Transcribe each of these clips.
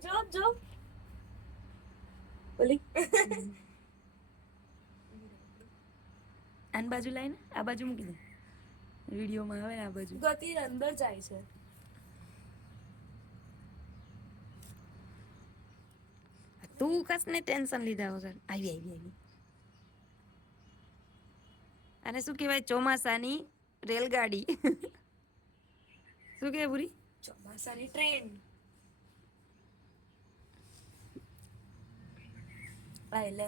જો જો બોલી આન બાજુ લાઈને આ બાજુ મૂકી દે વિડીયોમાં આવે ને આ બાજુ ગતિ અંદર જાય છે તું કસ ને ટેન્શન લીધા વગર આવી અને શું કહેવાય ચોમાસાની રેલગાડી શું કહેવાય પૂરી ચોમાસાની ટ્રેન લે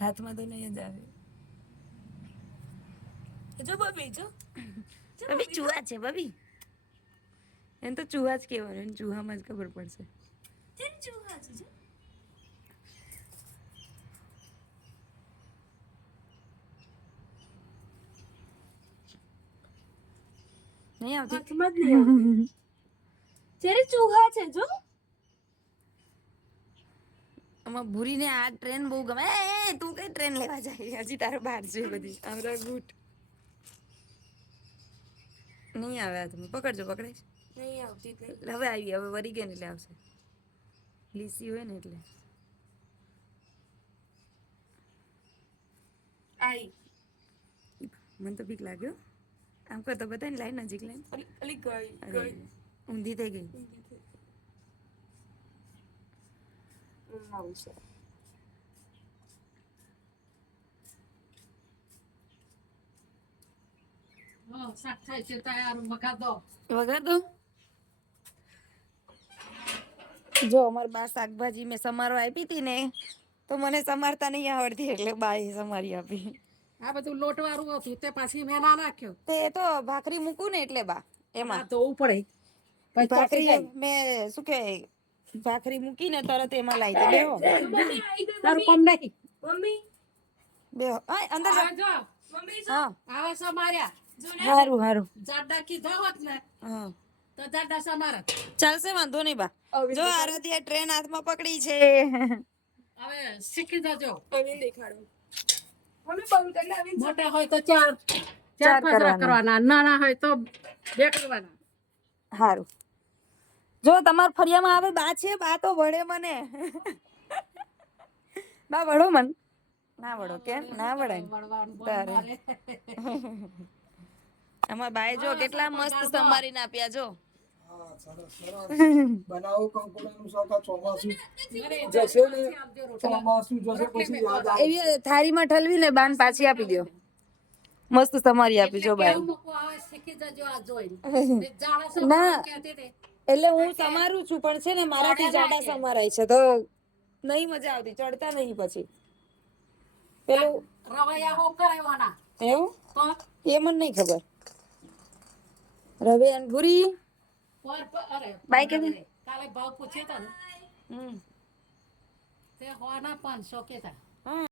હાથમાં તો નહીં જ આવે જો બબી જો બબી ચૂહા છે બબી એને તો ચૂહા જ કહેવાનું એને ચૂહામાં જ ખબર પડશે તેમ ચૂહા છે જો નહીં આવતી હાથમાં જ નહીં આવતી ચેરી ચૂહા છે જો આમાં ભૂરીને આ ટ્રેન બહુ ગમે એ તું કઈ ટ્રેન લેવા જાય હજી તારે બહાર છે બધી આમરા ગુટ નહીં આવે હાથમાં પકડજો પકડે નહીં આવતી હવે આવી હવે વરી ગઈ ને એટલે આવશે લીસી હોય ને એટલે આઈ મને તો બીક લાગ્યો આમ કરતો બતાય ને લાઈન નજીક લાઈન અલી ગઈ અરે ઊંધી થઈ ગઈ આવું છે શાક થાય છે તૈયાર વઘાર દો વગર દો જો અમાર બા શાકભાજી મેં સમારવા આપી હતી ને તો મને સમારતા નહીં આવડતી એટલે બાએ સમારી આપી આ બધું લોટ વાળું હતું તે પાછી મેં ના નાખ્યો તો એ તો ભાખરી મૂકું ને એટલે બા એમાં ધોવું પડે ભાખરી મેં શું કે ભાખરી મૂકીને તરત એમાં લાવી દે બેહો તારું કોમ નહીં મમ્મી બેહો આ અંદર જા. જો મમ્મી હા આવા સમાર્યા હારું હારું જાડા કીધા હોત ને હા તો જાડા સમારત ચાલશે વાંધો નહીં બા જો આરાધ્યા ટ્રેન હાથમાં પકડી છે હવે શીખી જજો હવે દેખાડો મમ્મી બંધ કરી આવી મોટા હોય તો ચાર ચાર પાંચ કરવાના. કરવાના નાના હોય તો બે કરવાના હારું જો તમાર ફરિયામાં આવે બા છે બા તો વળે મને બા વળો મન ના વળો કેમ ના વળાય વળવાનું બંધ તારે. મારે. આમાં બાએ જો કેટલા મસ્ત સમારીને આપ્યા જો હા, સરસ, સરસ. બનાવો કંકુડાનું શાક આ ચોમાસું અરે, જશે ને આપજો રોટલા. ચોમાસું જશે પછી યાદ આવે એવી થાળીમાં ઠલવીને બાન પાછી આપી દો મસ્ત સમારી આપી જો બાએ કેવું મૂકવું આવે શીખી જજો આ જોઈને. એ જાડા ના. સમારવા કહેતી હતી. એટલે હું સમારું છું પણ છે ને મારાથી જાડા સમારાય છે તો નહીં મજા આવતી ચડતા નહીં પછી પેલું રવૈયા હો કરાવવાના એવું તો એ મને નહીં ખબર રવે અને ભૂરી અરે બાઈ કે કાલે ભાવ પૂછ્યો હતો ને હમ તે હોના 500 કેતા